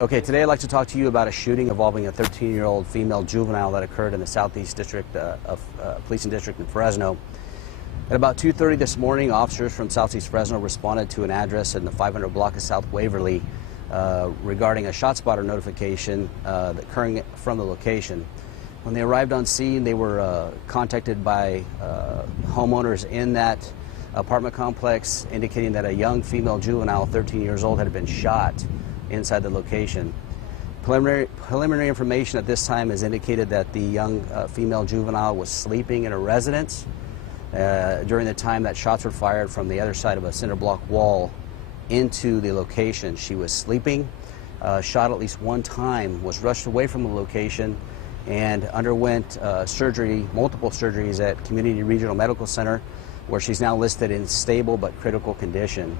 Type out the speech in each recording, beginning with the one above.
Okay, today I'd like to talk to you about a shooting involving a 13-year-old female juvenile that occurred in the Southeast District Policing District in Fresno. At about 2:30 this morning, officers from Southeast Fresno responded to an address in the 500 block of South Waverly regarding a shot spotter notification occurring from the location. When they arrived on scene, they were contacted by homeowners in that apartment complex indicating that a young female juvenile, 13 years old, had been shot inside the location. Preliminary information at this time has indicated that the young female juvenile was sleeping in a residence during the time that shots were fired from the other side of a cinder block wall into the location. She was sleeping, shot at least one time, was rushed away from the location, and underwent surgery, multiple surgeries at Community Regional Medical Center, where she's now listed in stable but critical condition.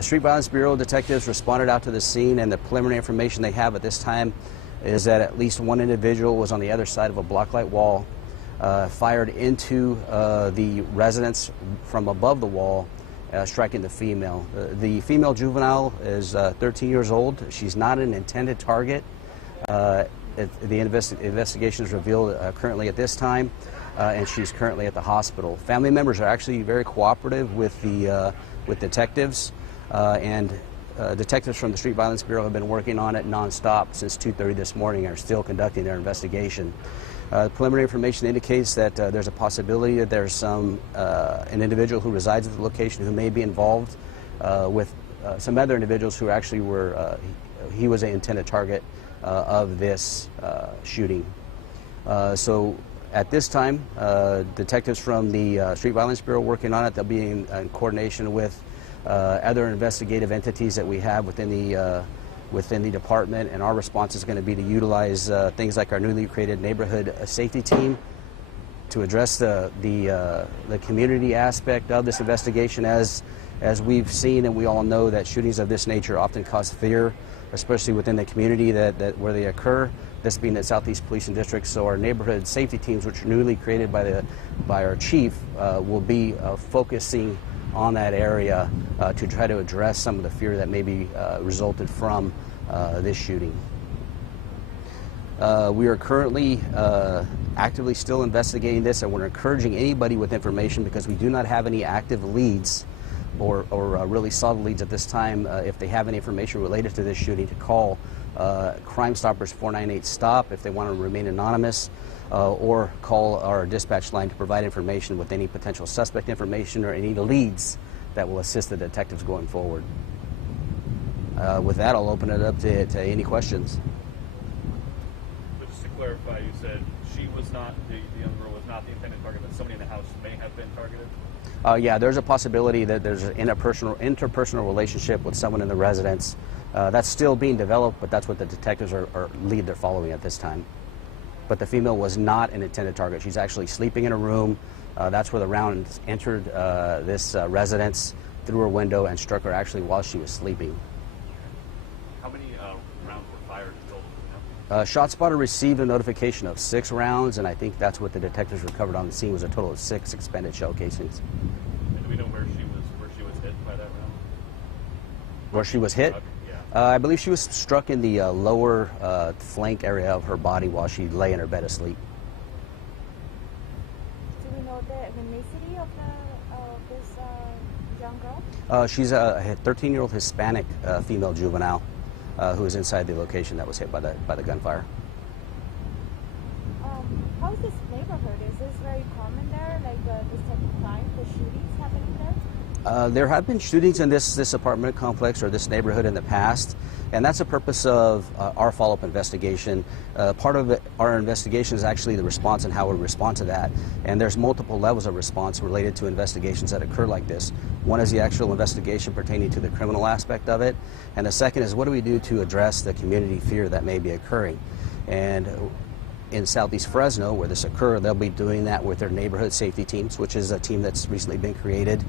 Street Violence Bureau detectives responded out to the scene, and the preliminary information they have at this time is that at least one individual was on the other side of a blocklight wall, fired into the residence from above the wall, striking the female. The female juvenile is 13 years old. She's not an intended target. The investigation is revealed currently at this time, and she's currently at the hospital. Family members are actually very cooperative with the detectives. Detectives from the Street Violence Bureau have been working on it nonstop since 2:30 this morning and are still conducting their investigation. Preliminary information indicates that there's a possibility that there's an individual who resides at the location who may be involved with some other individuals who actually he was an intended target of this shooting. So at this time, detectives from the Street Violence Bureau working on it. They'll be in coordination with other investigative entities that we have within the department, and our response is going to be to utilize things like our newly created neighborhood safety team to address the community aspect of this investigation. As we've seen and we all know that shootings of this nature often cause fear, especially within the community where they occur, this being the Southeast Policing District. So our neighborhood safety teams, which are newly created by our chief, will be focusing on that area to try to address some of the fear that may be resulted from this shooting. We are currently actively still investigating this, and we're encouraging anybody with information, because we do not have any active leads or really solid leads at this time. If they have any information related to this shooting, to call Crime Stoppers 498-STOP if they want to remain anonymous, or call our dispatch line to provide information with any potential suspect information or any leads that will assist the detectives going forward. With that, I'll open it up to any questions. But just to clarify, you said she was not, the young girl was not the intended target, but somebody in the house may have been targeted? Yeah, there's a possibility that there's an interpersonal relationship with someone in the residence. That's still being developed, but that's what the detectives are they're following at this time. But the female was not an intended target. She's actually sleeping in a room. That's where the round entered this residence through her window and struck her actually while she was sleeping. How many rounds were fired total? ShotSpotter received a notification of 6 rounds, and I think that's what the detectives recovered on the scene, was a total of 6 expended shell casings. And do we know where she was hit by that round? Where she was hit? I believe she was struck in the lower flank area of her body while she lay in her bed asleep. Do we know the ethnicity of this young girl? She's a 13-year-old Hispanic female juvenile who is inside the location that was hit by the gunfire. How is this neighborhood? Is this very common there, like this type of crime, the shootings happening there? There have been shootings in this apartment complex or this neighborhood in the past, and that's the purpose of our follow-up investigation. Part of our investigation is actually the response and how we respond to that, and there's multiple levels of response related to investigations that occur like this. One is the actual investigation pertaining to the criminal aspect of it, and the second is what do we do to address the community fear that may be occurring. And in Southeast Fresno, where this occurred, they'll be doing that with their neighborhood safety teams, which is a team that's recently been created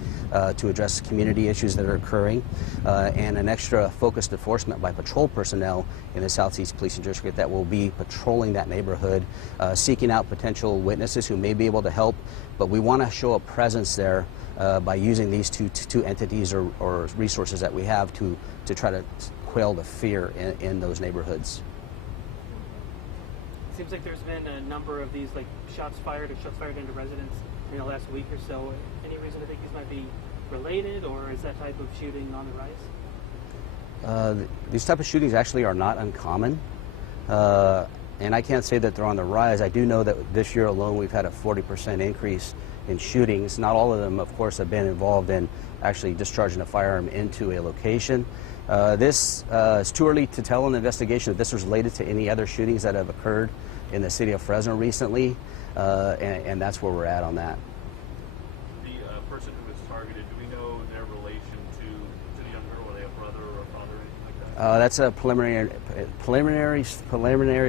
to address community issues that are occurring, and an extra focused enforcement by patrol personnel in the Southeast Policing District that will be patrolling that neighborhood, seeking out potential witnesses who may be able to help. But we want to show a presence there by using these two entities or resources that we have to try to quell the fear in those neighborhoods. It seems like there's been a number of these like shots fired into residents in the last week or so. Any reason to think these might be related, or is that type of shooting on the rise? These type of shootings actually are not uncommon, and I can't say that they're on the rise. I do know that this year alone we've had a 40% increase in shootings. Not all of them, of course, have been involved in actually discharging a firearm into a location. This is too early to tell in the investigation if this was related to any other shootings that have occurred in the city of Fresno recently, and that's where we're at on that. The person who was targeted, do we know their relation to the young girl? Are they a brother or a father or anything like that? That's a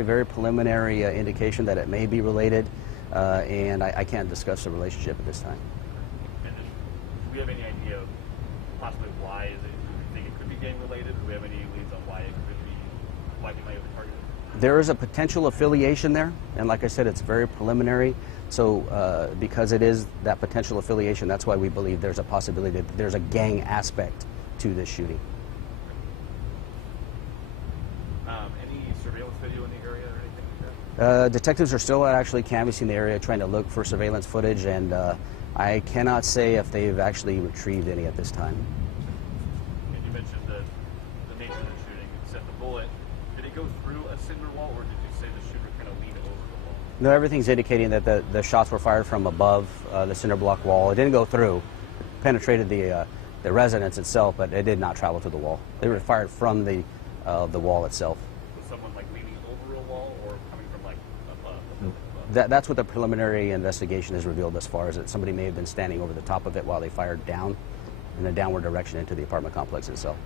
very preliminary indication that it may be related, and I can't discuss the relationship at this time. And do we have any idea of possibly why is it? Do we think it could be gang related? Do we have any leads on why it could be, why they might have been targeted? There is a potential affiliation there, and like I said, it's very preliminary. So because it is that potential affiliation, that's why we believe there's a possibility that there's a gang aspect to this shooting. Any surveillance video in the area or anything like that? Detectives are still actually canvassing the area, trying to look for surveillance footage, and I cannot say if they've actually retrieved any at this time. And you mentioned the nature of the shooting. You said the bullet, did it go through a cinder wall, or did you say the shooter kind of leaned over the wall? No, everything's indicating that the shots were fired from above the cinder block wall. It didn't go through, it penetrated the residence itself, but it did not travel to the wall. They were fired from the wall itself. Was someone like leaning over a wall or coming from like above? That's what the preliminary investigation has revealed as far as that somebody may have been standing over the top of it while they fired down in a downward direction into the apartment complex itself.